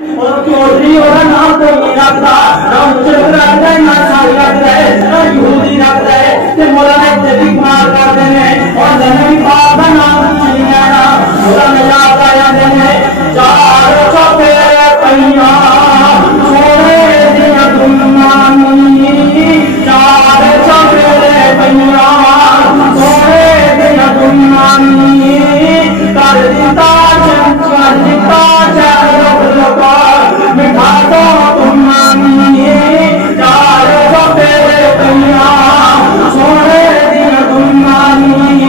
اور چودھری اور نام تو نہیں رکھتا نہ مشرق رکھتا ہے نہ عیسائی رکھتا ہے نہ یہودی رکھتا ہے کہ مولانا جدید مار کرتے ہیں اور نبی پاک کا نام نہیں لینا مولانا یاد آیا دینے چار چپیرے پہیاں چھوڑے دیا دنمانی چار چپیرے پہیاں چھوڑے دیا دنمانی کر دیتا مٹھا دو تم مانی چار چپیرے پہیاں چھوڑے دیا تم مانی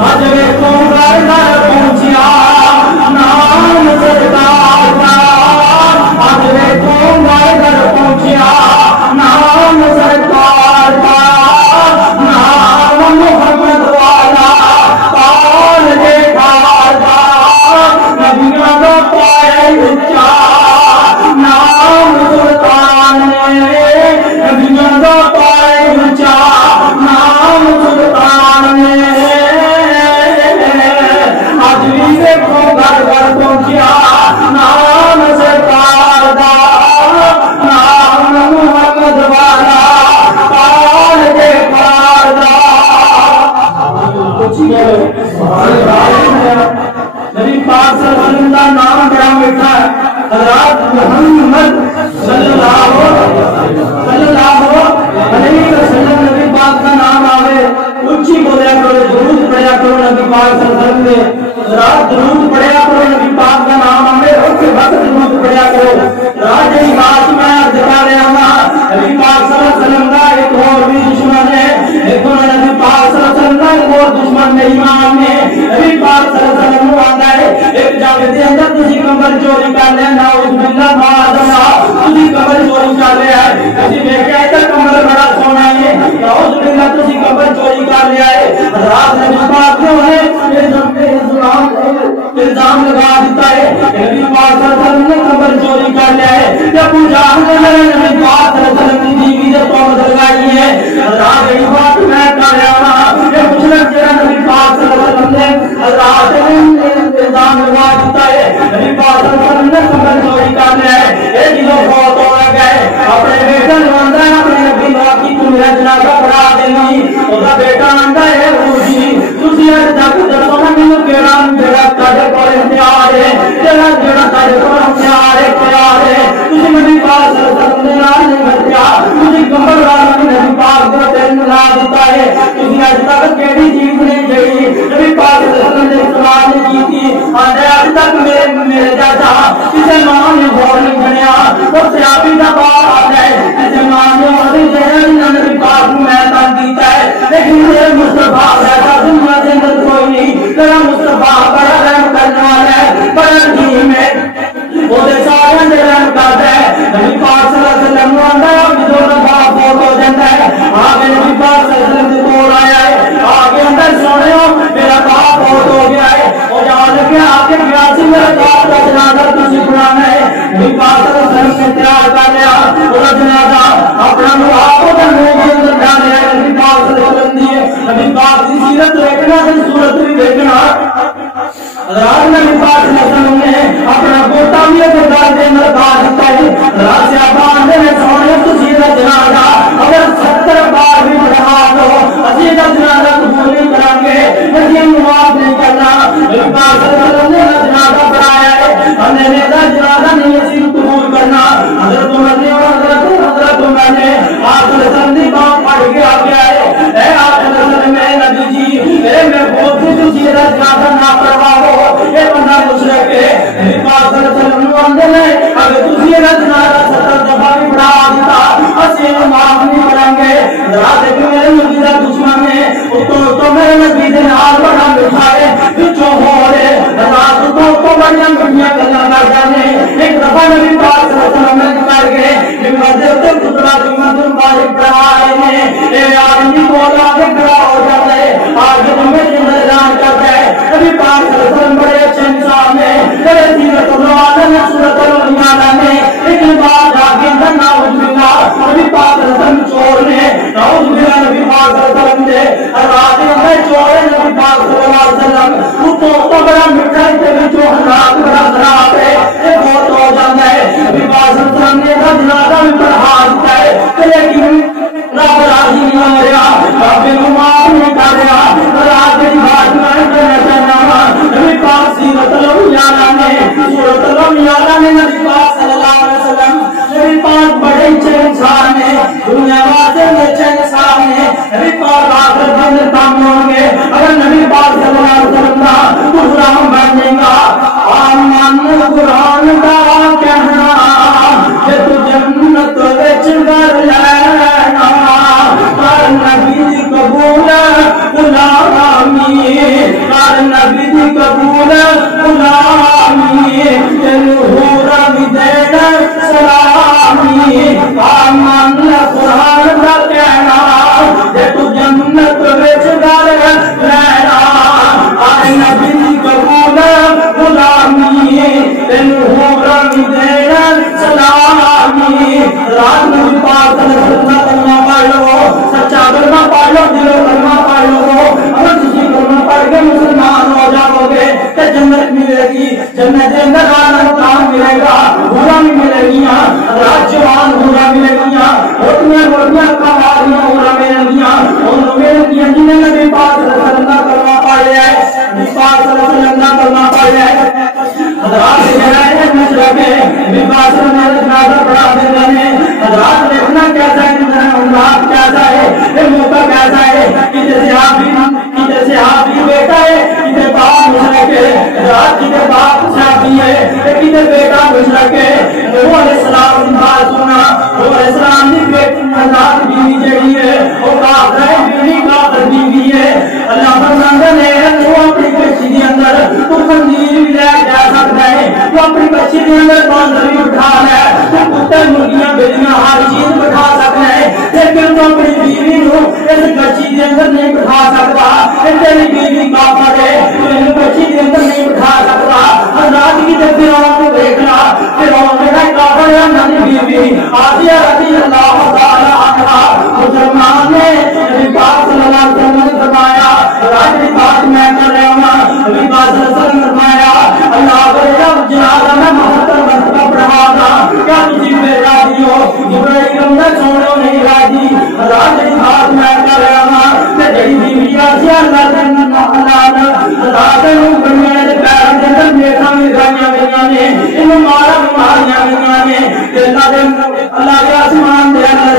آج دیکھو گھر گھر پہنچیا نام سرکار کا آج دیکھو گھر گھر پہنچیا نام سرکار کا نام محمد والا پال دیکھا نبیوں کو پائے بچہ نام سلطان نے نبیوں کو پائے بچہ نام سلطان نے آج بھی دیکھو گھر گھر پہنچیا نام سرکار دا نام محمد والا پال کے پار دا نبی پاک صلی اللہ علیہ وسلم کا نام بڑا میٹھا ہے حضرات محمد صلی اللہ علیہ وسلم نبی پاک کا نام آوے اچھی بولیا کرو درود پڑھیا کرو نبی پاک صلی اللہ علیہ وسلم نے حضرات درود پڑھیا کرو نبی پاک کا نام آوے اس کے وقت درود پڑھیا کرو راج کی بات میں عرض کر رہا ہوں نبی پاک صلی اللہ علیہ وسلم کا ایک اور بھی دشمن ہے ایک نبی پاک صلی اللہ علیہ وسلم کا ایک اور دشمن ہے ایمان میں نبی پاک صلی اللہ علیہ وسلم کو آتا ہے ایک جگہ دے اندر تسی کمبل چوری کر لیا نعوذ باللہ معاذ اللہ تسی کمبل چوری کر لیا ہے تسی دیکھا ہے کمبل بڑا سونا ہے نعوذ باللہ تسی کمبل چوری کر لیا ہے رات نبی پاک نے انہیں الزام لگا دیتا ہے نبی پاک صلی اللہ علیہ وسلم نے کمبل چوری کر لیا ہے جب پوجان نے نبی پاک صلی اللہ علیہ وسلم کی بیوی سے تہمت لگائی ہے رات یہ بات میں کر رہا ہوں یہ مشرک جڑا نبی پاک صلی اللہ علیہ وسلم نے رات الزام لگا دیتا ہے نبی پاک صلی اللہ علیہ وسلم نے کمبل چوری کر لیا ہے یہ چیزوں بہت ہو گئے اپنے بیٹا نماندہ ہے اپنے نبی پاک کی تم میرا جنازہ پڑھا دینی اس کا بیٹا آندا ہے روحی تسی اج تک دسو نا مینوں کیڑا میرا تاڈے کول اختیار ہے جڑا تاڈے کول اختیار ہے تسی نبی پاک صلی اللہ علیہ وسلم نے نال نہیں بچیا تسی کمبل والا نبی پاک دے تے ملا دیتا ہے تسی اج تک کیڑی چیز نہیں جڑی نبی پاک صلی اللہ علیہ وسلم نے استعمال نہیں کی آندا اج تک میرے جیسا کسی ماں نے غور نہیں بنیا اور صحابی دا بار آتا ہے کسی ماں نے اور نبی پاک میں تان دیتا ہے لیکن میرے مصطفیٰ ایسا دنیا کے اندر کوئی نہیں تیرا مصطفیٰ بڑا رحم کرنے والا ہے بڑا رحیم ہے وہ سارے دے رحم کرتا ہے نبی پاک صلی اللہ علیہ وسلم نے آندا ہے جو نبا فوت ہو جاتا ہے آگے نبی پاک صلی اللہ علیہ وسلم کے کول آیا ہے آگے اندر سنو میرا باپ فوت ہو گیا ہے اور جان لگے آگے گیا سی میرے باپ کا جنازہ تسی پڑھانا ہے نبی پاک صلی اللہ علیہ وسلم نے تیار کر لیا وہ جنازہ اپنا آپ کو منہ کے اندر ڈالیا ہے نبی پاک صلی اللہ علیہ وسلم دی نبی پاک کی سیرت دیکھنا ہے صورت بھی دیکھنا حضرات نبی پاک صلی اللہ علیہ وسلم نے اپنا گوتا بھی اپنے گھر کے اندر ڈال دیتا ہے حضرات صحابہ نے سونے تو سیرت جنازہ اگر 70 بار بھی پڑھا تو اسی کا جنازہ قبول نہیں کریں گے مجھے معاف نہیں کرنا نبی پاک صلی اللہ علیہ وسلم نے جنازہ پڑھایا ہے ہم نے جنازہ نہیں اسی قبول کرنا حضرت عمر نے اور حضرت عمر نے آپ صلی اللہ علیہ وسلم نے بات پڑھ کے آ گیا ہے اے آپ صلی اللہ علیہ وسلم میں نبی جی اے میں بہت سی جو سیرت جنازہ نہ پڑھواؤ یہ بندہ مشرک ہے نبی پاک صلی اللہ علیہ وسلم نے اندر ہے اگر تو سیرت جنازہ 70 دفعہ بھی پڑھا دیتا اسی معاف نہیں کریں گے رات کے میرے نبی کا دشمن ہے تو میرے نبی کے نال بڑا میٹھا ہے جو ہو رہے رات تو بڑیاں بڑیاں گلاں کر جانے ایک دفعہ نبی پاک صلی اللہ علیہ وسلم نے کر کے ممبر دے اوپر خطبہ دی منظور مالک پڑھائے نے اے آدمی بولا کے کھڑا ہو جاتا ہے آگے جمعے کے اندر اعلان کرتا ہے نبی پاک صلی اللہ علیہ وسلم بڑے اچھے انسان ہیں بڑے سیرت اللہ نے سورۃ الانبیاء نے لیکن بعد آگے اندر نعوذ باللہ نبی پاک صلی اللہ علیہ وسلم چور نے نعوذ باللہ نبی پاک صلی اللہ علیہ وسلم نے اور آگے اندر چور نبی پاک صلی اللہ علیہ وسلم بھی پڑھا دیتا ہے لیکن رب راضی نہیں ہو رہا رب کو معاف نہیں کر رہا رات کی بات میں کرنا چاہنا نبی پاک سیرت الاولیاء نے سورۃ الاولیاء نے نبی پاک صلی اللہ علیہ وسلم نبی پاک بڑے اچھے انسان ہیں دنیا والے میں اچھے انسان ہیں نبی پاک آخر دن کام ہوں گے اگر نبی پاک صلی اللہ علیہ وسلم کا قرآن بن جائے گا آمن قرآن کا کہنا کہ تو جنت وچ کر لینا پر نبی دی قبول غلامی پر نبی دی قبول غلامی تینو ہورا بھی دینا سلامی آمن قرآن کا کہنا کہ تو جنت وچ کر لینا پر نبی دی قبول غلامی تینو ہورا بھی دینا سلامی رات نبی پاک صلی اللہ علیہ وسلم کلمہ پڑھ لو سچا کلمہ پڑھ لو دلو کلمہ پڑھ لو اگر تسی کلمہ پڑھ کے مسلمان ہو جاؤ گے تو جنت ملے گی جنت کے اندر آنا مقام ملے گا ہورا بھی ملے گیا رات جوان ہورا ملے گیا ہوتیاں روٹیاں کماریاں ہورا ملے گیا انہوں ملے گیا جنہیں نبی پاک صلی اللہ علیہ وسلم کلمہ پڑھ لیا ہے نبی پاک صلی اللہ علیہ وسلم کلمہ پڑھ لیا ہے حضرات جنائے مشرق نبی پاک صلی اللہ علیہ وسلم پڑھا دیتے ہیں حضرات دیکھنا کیسا ہے اللہ کیسا ہے یہ موقع کیسا ہے کتے سے آپ بھی بیٹا ہے کتے باپ مشرق ہے حضرات کتے باپ شادی ہے کتے بیٹا مشرق ہے نوح علیہ السلام کی بات سنا نوح علیہ السلام کی بیٹی حضرات بیوی جڑی ہے وہ کافر ہے بیوی کافر بیوی ہے اللہ فرماتا ہے وہ اپنی بچی کے اندر تو خنزیر بھی لے جا سکتا ہے وہ اپنی بچی کے اندر باندر بھی اٹھا ہے وہ کتے مرغیاں بلیاں ہر چیز بٹھا سکتا ہے لیکن تو اپنی بیوی نو اس بچی کے اندر نہیں بٹھا سکتا تیری بیوی کافر ہے تو اس بچی کے اندر نہیں بٹھا سکتا حضرات کی جب فرعون کو دیکھنا فرعون نے کہا کافر ہے نبی بیوی آسیہ رضی اللہ تعالی عنہا مسلمان نے نبی پاک صلی اللہ علیہ وسلم نے فرمایا راج کی بات میں کر رہا ہوں نبی پاک صلی اللہ علیہ وسلم نے فرمایا اللہ کو جب جنازہ میں محتر مرتبہ پڑھا تھا کیا تجھے بے راضی ہو جبرائیل میں چھوڑو نہیں راضی راج کی بات میں کر رہا ہوں کہ جڑی بیوی آسیہ اللہ جنت راج نو بنیاں دے پیراں دے اندر میٹھاں لگائیاں گئیاں نے انہوں مارا ماریاں گئیاں نے کہ اللہ کے آسمان دے اندر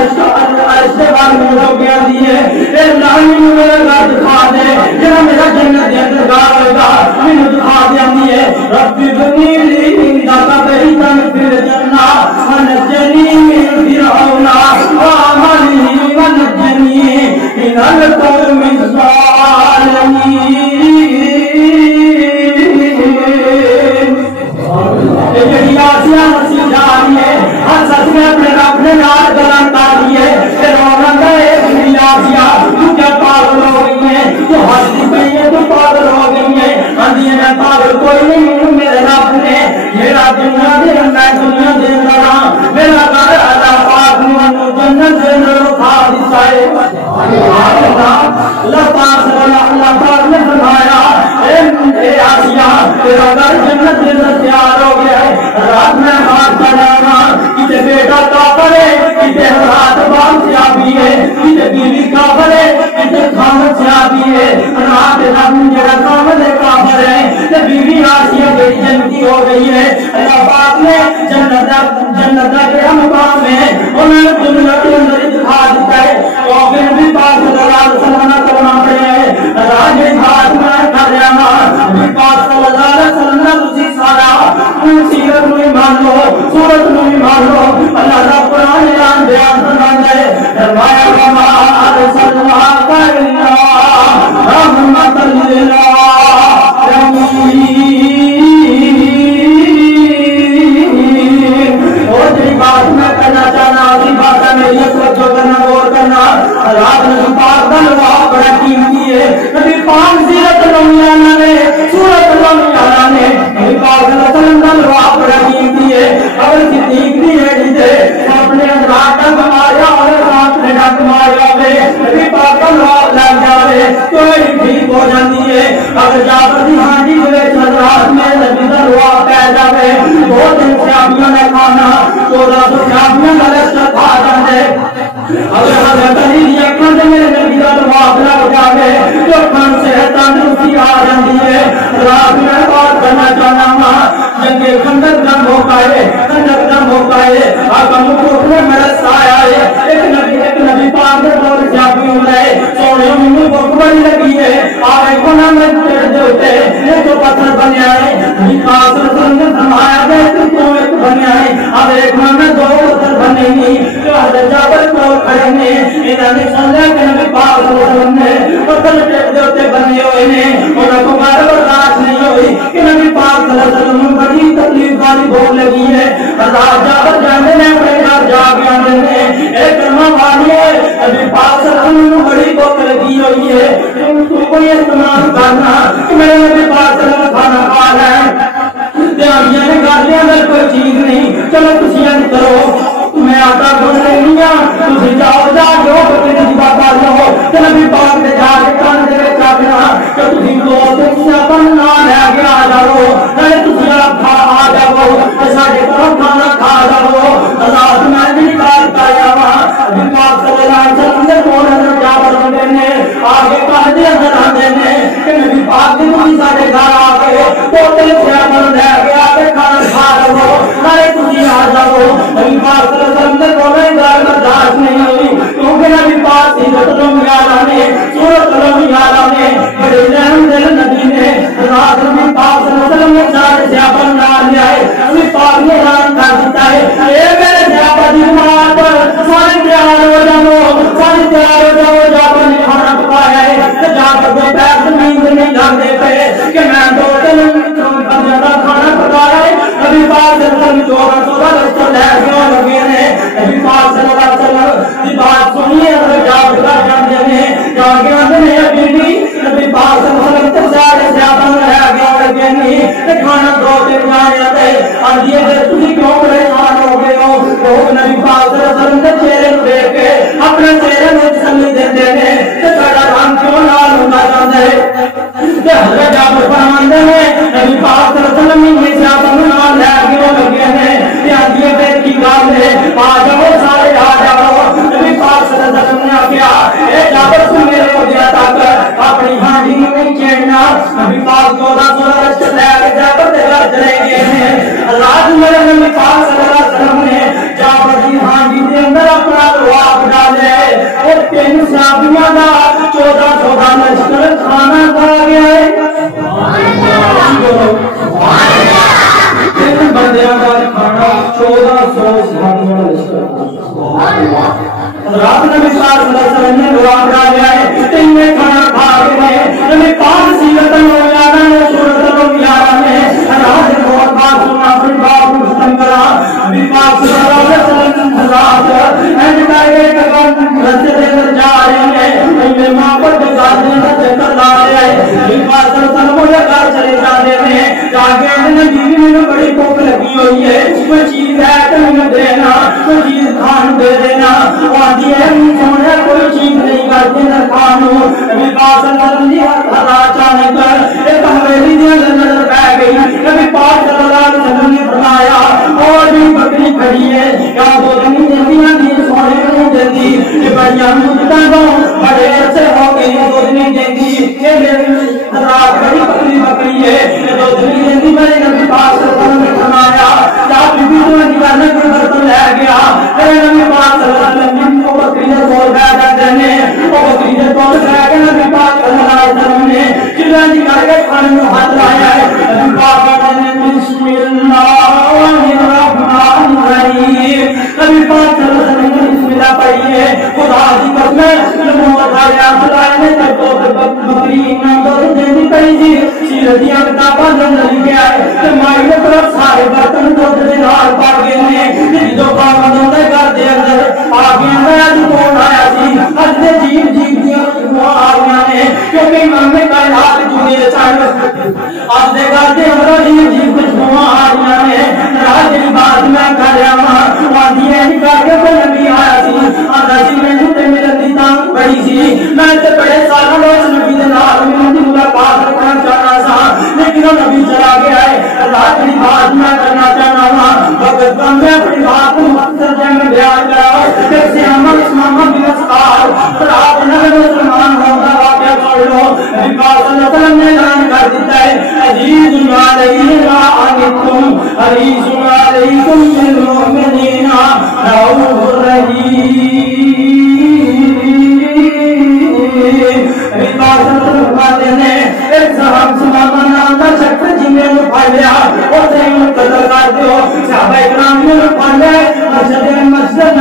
عرش دے بار موڑ گیا دیئے اے اللہ نے میرا گھر دکھا دے جنہا میرا جنت دے اندر گھر ہوگا میں دکھا دیا دیئے ربی بنی لی داتا بیتن فی الجنہ ونجنی من فرعون وعملی ونجنی من القوم الظالمین یہ آسیہ مسیح جا رہی ہے ہر سچ میں اپنے رب نے نار گلان کر دی ہے پھر رونا گئے اپنی آسیہ تو کیا پاگل ہو گئی ہے تو ہستی پہی ہے تو پاگل ہو گئی ہے اندھی میں پاگل کوئی نہیں میرے رب نے میرا دنیا دے میں دنیا دے رہا میرا گھر اللہ پاک نے جنت دے رکھا دیتا ہے اللہ پاک صلی اللہ پاک نے فرمایا اے آسیہ تیرا گھر جنت دے اندر تیار ہو گیا ہے رات میں بات کر رہا ہوں کتے بیٹا کافر ہے کتے حضرات باپ سے آبی ہے کتے بیوی کافر ہے کتے خامد سے آبی ہے رات رب جڑا خامد ہے کافر ہے تے بیوی آسیہ بڑی جنتی ہو گئی ہے اللہ پاک نے جنت کے مقام میں انہوں نے دنیا کے اندر دکھا دیتا ہے تو پھر بھی پاک صلی اللہ علیہ وسلم کرنا پڑے ہیں راج بات میں کر رہا ہوں بھی پاک صلی اللہ علیہ وسلم نے تسی سارا سیرت میں مان لو سورت میں مان لو اللہ کا قرآن اعلان بیان فرماتا ہے فرمایا وما ارسلناک الا رحمۃ للعالمین نہیں جو حضرت جابر کو کھڑے نے انہوں نے سمجھا کہ نبی پاک صلی اللہ علیہ وسلم نے پتھر ٹیپ دے ہوتے بندے ہوئے نے انہوں کو بار برداشت نہیں ہوئی کہ نبی پاک صلی اللہ علیہ وسلم بڑی تکلیف والی بھوک لگی ہے حضرت جابر جانے نے اپنے گھر جا کے آنے نے ایک کرما والی ہے نبی پاک صلی اللہ علیہ وسلم بڑی بھوک لگی ہوئی ہے تم کو یہ استعمال کرنا کہ میرے نبی پاک صلی اللہ علیہ وسلم کھانا کھا رہے ہیں دیانیاں نے گالیاں میں کوئی چیز نہیں چلو تسی انج کرو میں آتا گھر نہیں ہوں تسی جاؤ جا جو بکری دی بابا لو تے نبی پاک نے جا کے کان دے وچ آکھنا کہ تسی دو دن اپن نہ لے کے آ جاؤ نالے تسی آپ کھا آ جاؤ تے ساڈے گھروں کھانا کھا جاؤ اللہ میں بھی کار کر آواں نبی پاک صلی اللہ علیہ وسلم نے کون حضرت جابر بندے نے آگے کہہ دے اندر آندے نے کہ نبی پاک نے تسی ساڈے گھر آ کے بوتل سے اپن لے کے آ کے کھانا کھا لو نالے تسی آ جاؤ نبی پاک صلی اللہ علیہ وسلم نے کوئی گل برداشت نہیں ہوئی کیونکہ نبی پاک سیرت الانبیاء نے سورۃ الانبیاء نے بڑے رحم دل نبی نے رات نبی پاک صلی اللہ علیہ وسلم نے سارے صحابہ نال لے آئے نبی پاک نے اعلان کر دیتا ہے اے میرے صحابہ دی جماعت سارے تیار ہو جاؤ سارے تیار ہو جاؤ جابر نے کھانا پکایا ہے جابر کو پیر زمین سے نہیں لگتے پے کہ میں دو دن کھانا پکایا ہے نبی پاک صلی اللہ علیہ وسلم 14 رستہ لے کے لگے نے نبی پاک صلی اللہ علیہ وسلم کی بات سنیے اور جابر کا جانتے ہیں جا کے آتے ہیں بیٹی نبی پاک صلی اللہ علیہ وسلم سارے صحابہ لے کے لگے نہیں تے کھانا دو دن جانے آتے اور یہ کہ تسی کیوں پریشان ہو گئے ہو وہ نبی پاک صلی اللہ علیہ وسلم کے چہرے کو دیکھ کے اپنے چہرے میں تسلی دیتے ہیں کہ سارا رنگ کیوں لال ہونا چاہتا ہے کہ حضرت جابر فرماتے ہیں نبی پاک صلی اللہ علیہ وسلم نے صحابہ نال لے کے لگے ہیں یہ یہ بات کی بات ہے آ جاؤ سارے آ جاؤ نبی پاک صلی اللہ علیہ وسلم نے کہا اے جابر تم میرے کو دیا تک اپنی ہانڈی میں نہیں چھیڑنا نبی پاک 14 رشتے لے کے جابر کے گھر چلے گئے ہیں رات میرے نبی پاک صلی اللہ علیہ وسلم نے جابر کی ہانڈی کے اندر اپنا لواب ڈالے اور 3 صحابیوں کا 14 لشکر کھانا کھا گیا ہے بندیاں کا کھانا 1400 صحابیوں کا لشکر رات نبی پاک صلی اللہ علیہ وسلم نے لواب ڈالا ہے 3 کھانا کھا گئے نبی پاک سیرت الانبیاء نے سورۃ الانبیاء نے رات کو بات سنا اپنی بات مستم کرا نبی پاک صلی اللہ علیہ وسلم رات اینڈ کائے رستے دے جا رہے ہیں میں ماں پر کے ساتھ رستے کر لا رہے ہیں نبی پاک صلی اللہ علیہ وسلم نے گھر چلے جاتے ہیں جا کے نے بیوی میں بڑی بھوک لگی ہوئی ہے کوئی چیز ہے تو مجھے دینا کوئی چیز کھان دے دینا اور یہ سونے کوئی چیز نہیں کرتے نہ کھانو نبی پاک صلی اللہ علیہ وسلم نے اچانک ایک حویلی دے اندر بیٹھ گئی نبی پاک صلی اللہ علیہ وسلم نے فرمایا اور بھی بکری کھڑی ہے یا دو دن دیندیاں دی سونے نہیں دیتی یہ بڑیاں مجھتا دو بڑے عرصے ہو گئی دو دن دیندی یہ حضرات بڑی بکری ہے یہ دو دن دیندی میرے نبی پاک صلی اللہ علیہ وسلم نے فرمایا جب بی بی تو نکالنے کے برتن لے گیا میرے نبی پاک صلی اللہ علیہ وسلم نے بکری نے سول بیٹھ دینے وہ بکری نے سول بیٹھ نبی پاک صلی اللہ علیہ وسلم نے چلا نکال کے کھانے میں ہاتھ لایا ہے نبی پاک نے بسم اللہ الرحمن الرحیم نبی پاک صلی اللہ علیہ وسلم نے بسم اللہ پڑھی ہے خدا کی قسم نبوت علیہ السلام نے تب تو بکری میں دو دن پڑھی تھی سیرتیاں کتاباں اندر لکھا ہے کہ مائی نے طرف سارے برتن دو دن ہار پا گئے ہیں جو کام ہوتا ہے گھر دے اندر آگے اندر جو کون آیا سی حد نے جیب دیا آگیا نے کیونکہ امام نے کائنات جو میرے چاہیے آج دے گھر دے اندر جیب کچھ ہوا آگیا نے راج کی بات میں کر رہا ہوں آدھی ہے نکال کے کوئی نبی آیا سی آدھا سی میں نے میرے دیتان پڑھی سی میں تے بڑے سالوں روز نبی دے نال میں ملاقات کرنا چاہنا سا لیکن وہ نبی چلا گیا ہے اللہ کی بات میں کرنا چاہنا ہوں وقت کم میں اپنی بات کو مقصد میں بیان کرا کہ سیامہ اسمامہ بن اسقار پر آپ نے مسلمان ہوتا واقعہ پڑھ لو نبی پاک صلی اللہ علیہ وسلم نے اعلان کر دیتا ہے عزیز علیہ ما عنتم حریص علیکم بالمؤمنین رؤوف رحیم ایک صاحب سماما نام کا شخص جنہیں نے پڑھ لیا اور سے قدر کر دیو صحابہ اکرام نے پڑھ لیا مسجد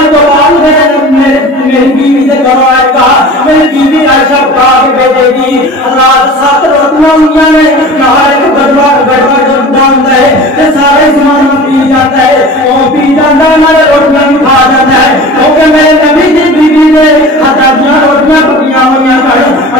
آج تو بعد میری بیوی سے گھروں آئے گا میری بیوی عائشہ پکا کے بھیجے گی رات 7 روٹیاں ہوئی نے نہارے کو گڑبڑ جب ڈالتا ہے سارے سامان پی جاتا ہے وہ پی جاتا ہے ہمارے روٹیاں بھی کھا جاتا ہے کیونکہ میرے نبی جی بیوی نے ہزاریاں روٹیاں پکیاں ہوئی ہیں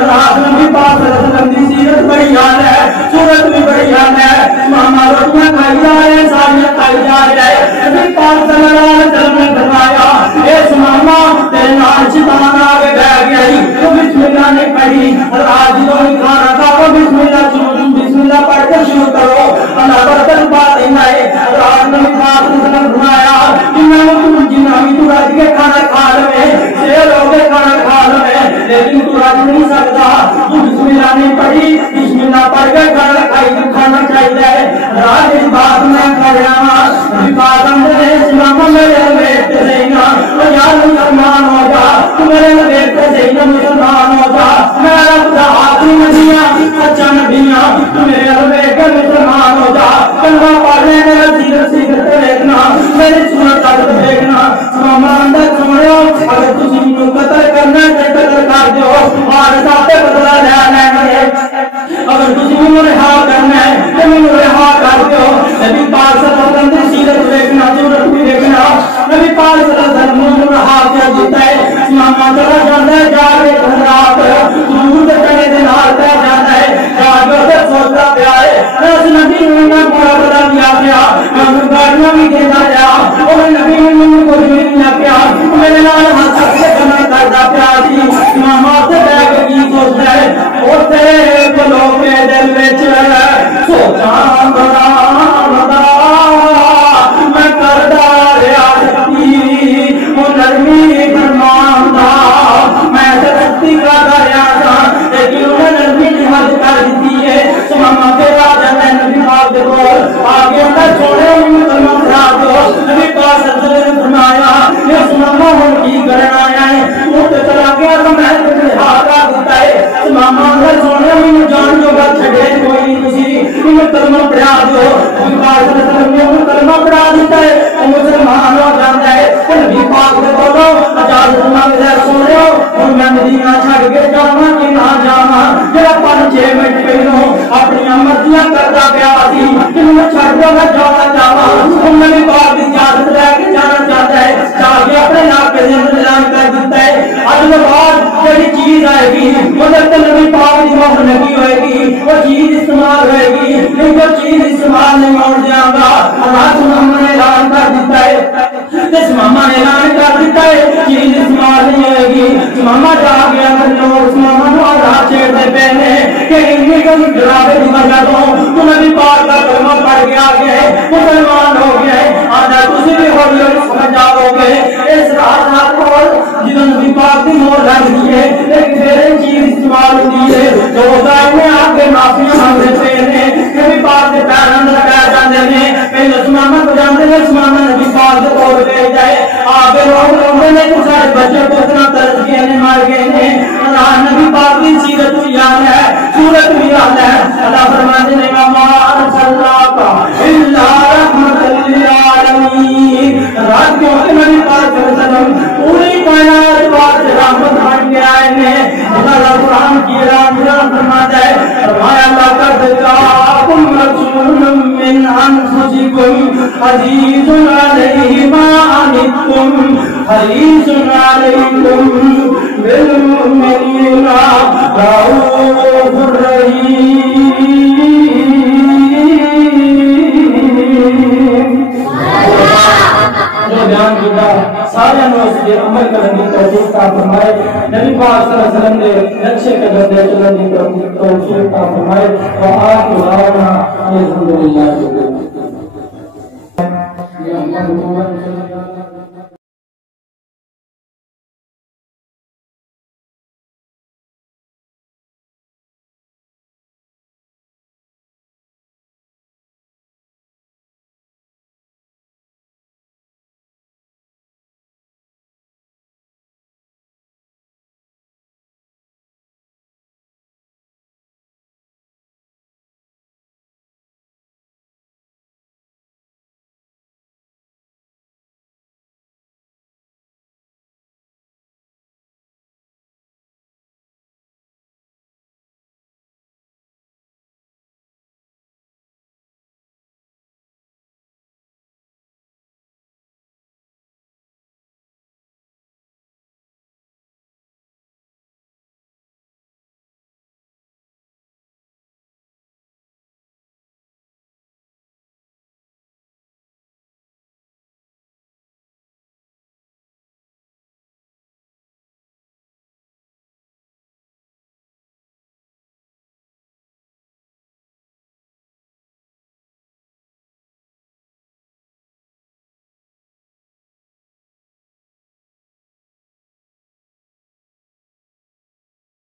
رات نبی پاک صلی اللہ علیہ وسلم کی سیرت بڑی یاد ہے صورت بھی بڑی یاد ہے ماما روٹیاں کھائی جا رہے ہیں ساریاں کھائی جا رہے ہیں نبی پاک صلی اللہ علیہ وسلم نے فرمایا اے ماما تیرے نال شیطان آ کے بیٹھ گیا تو بسم اللہ نے پڑھی آج جو کھانا کھاؤ بسم اللہ پڑھ کے شروع کرو اللہ برکت پا دینا ہے رات نبی پاک صلی اللہ علیہ وسلم فرمایا کہ میں جنہاں بھی تو رج کے کھانا کھا لے شیر ہو کے کھانا کھا لے لیکن تو رج نہیں سکتا تو بسم اللہ نہیں پڑھی بسم اللہ پڑھ کے کھانا چاہیے رات اس بات میں کر رہا ہوں بات اندر اسلام میرے بیٹھ دینا تو یار مسلمان ہو جا تو میرے بیٹھ دینا مسلمان ہو جا میں رب کا آخری نبیاں اچھا نبیاں تو میرے بیٹھ مسلمان ہو جا کلمہ پڑھنے میرا سیرت سیکھتے دیکھنا میری سنت عادت دیکھنا سامان سنو اگر تسی منو قتل کرنا ہے قتل کر دیو اور ساتھ بدلا لینا ہے اگر تسی منو رہا کرنا ہے تو منو رہا کر دیو نبی پاک صلی اللہ علیہ وسلم کی سیرت دیکھنا سورت بھی دیکھنا نبی پاک صلی اللہ علیہ وسلم منو رہا کیا دیتا ہے ماما چلا جاتا ہے جا کے رات ضرور کرنے دے نال پہ جاتا ہے جا کے سوچتا پیا ہے اس نبی نے پورا بتا دیا گیا میں گاڑیاں بھی دیتا گیا اور نبی نے مجھے کچھ بھی نہیں کیا میرے نال ہاتھ سے کرنا کرتا پیا سی ماما سے بیٹھ کے کی سوچتا ہے اور تیرے بلو کے دل وچ سوچاں بڑا میں کردا رہیا سکتی وہ نرمی فرمان دا میں سختی کردا رہیا تھا لیکن انہیں نرمی نے حد کر دیتی ہے ماما تیرا جانا ہے نبی پاک دے کول آگے اندر چھوڑے انہیں کلمہ پڑھا دو نبی پاک صلی اللہ علیہ وسلم نے فرمایا یہ ماما ہن کی کرنا آیا ہے وہ تے چلا گیا تو میں تجھے ہاتھ آ دیتا ہے ماما اندر چھوڑے انہیں جان جو بات چھڑے کوئی نہیں کسی انہیں کلمہ پڑھا دو نبی پاک صلی اللہ علیہ وسلم نے انہیں کلمہ پڑھا دیتا ہے وہ مسلمان ہو جاتا ہے نبی پاک سے بولو اجازت مانگے سونے اور میں مدینہ چھڑ کے جاواں کہ نہ جاواں جڑا 5-6 منٹ پہلو اپنی مرضیاں کرتا پیا سی کہ میں چھڑ کے نہ جاواں نبی پاک کی اجازت لے کے جانا چاہتا ہے جا کے اپنے علاقے کے اندر اعلان کر دیتا ہے اج کے بعد جڑی چیز آئے گی مگر نبی پاک کی مہر لگی ہوئے گی وہ چیز استعمال ہوئے گی لیکن وہ چیز استعمال نہیں ہونے دیا گا اللہ محمد نے اعلان کر دیتا ہے اس ماما نے اعلان کر دیتا ہے چیز استعمال نہیں ہوئے گی ماما جا گیا کر لوگ اس ماما کو آدھا چھیڑتے پہنے کہ انہیں کو ڈراوے دی وجہ تو نبی پاک کا کلمہ پڑھ کے آ گئے مسلمان ہو گئے آدھا تسی بھی ہولی ہولی سمجھ جاؤ گے اس رات کو جدھا نبی پاک کی مور لگ دیئے ایک پھر چیز استعمال ہوتی ہے جو ہوتا میں آپ کے معافیاں مانگتے پہنے نبی پاک کے پیر اندر لگایا جاندے ہیں پہلے اس ماما کو جانتے ہیں اس ماما نبی پاک کے کول لے جائے آگے لوگ نے تو سارے بچے کو اتنا ترس گئے نے مار گئے نے اللہ نبی پاک کی سیرت بھی یاد ہے سورت بھی یاد ہے اللہ فرماتے ہیں وما ارسلناک الا رحمۃ للعالمین رات کے وقت نبی پاک صلی اللہ علیہ وسلم پوری کائنات پاک سے رحمت بن کے آئے ہیں اللہ قرآن کی اعلان فرماتا ہے فرمایا اللہ کا جاءکم رسول من انفسکم عزیز علیہ ما عنتم حریص علیکم بالمؤمنین رؤوف رحیم بیان کیا سارے اس کے عمل کرنے کی توفیق عطا فرمائے نبی پاک صلی اللہ علیہ وسلم نے نقشے کے ذریعے چلنے کی توفیق عطا فرمائے وآخر دعوانا الحمدللہ